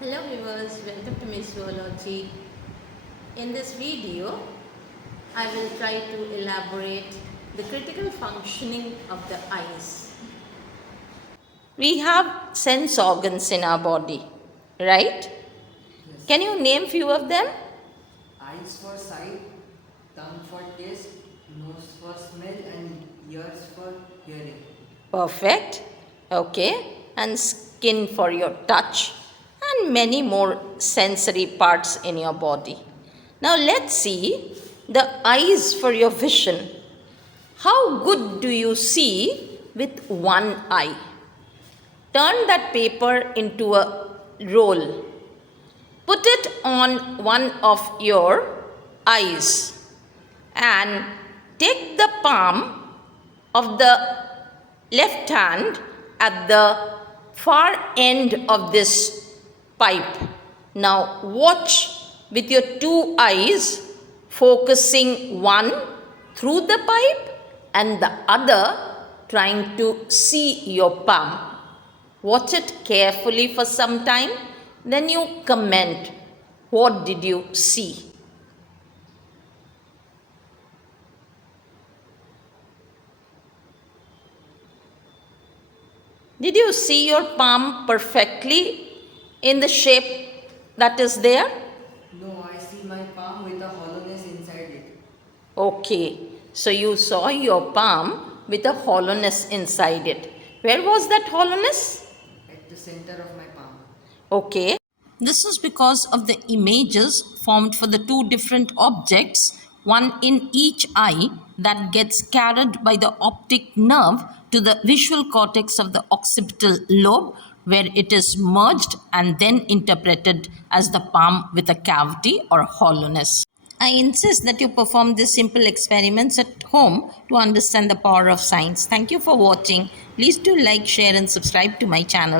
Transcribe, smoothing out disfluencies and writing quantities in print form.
Hello viewers, welcome to my zoology. In this video, I will try to elaborate the critical functioning of the eyes. We have sense organs in our body, right? Yes. Can you name few of them? Eyes for sight, tongue for taste, nose for smell, and ears for hearing. Perfect. Okay. And skin for your touch and many more sensory parts in your body. Now let's see the eyes for your vision. How good do you see with one eye? Turn that paper into a roll. Put it on one of your eyes and take the palm of the left hand at the far end of this pipe. Now watch with your two eyes, focusing one through the pipe and the other trying to see your palm. Watch it carefully for some time, then you comment. What did you see? Did you see your palm perfectly in the shape that is there? No, I see my palm with a hollowness inside it. Okay, so you saw your palm with a hollowness inside it. Where was that hollowness? At the center of my palm. Okay. This is because of the images formed for the two different objects, one in each eye, that gets carried by the optic nerve to the visual cortex of the occipital lobe, where it is merged and then interpreted as the palm with a cavity or hollowness. I insist that you perform these simple experiments at home to understand the power of science. Thank you for watching. Please do like, share, and subscribe to my channel.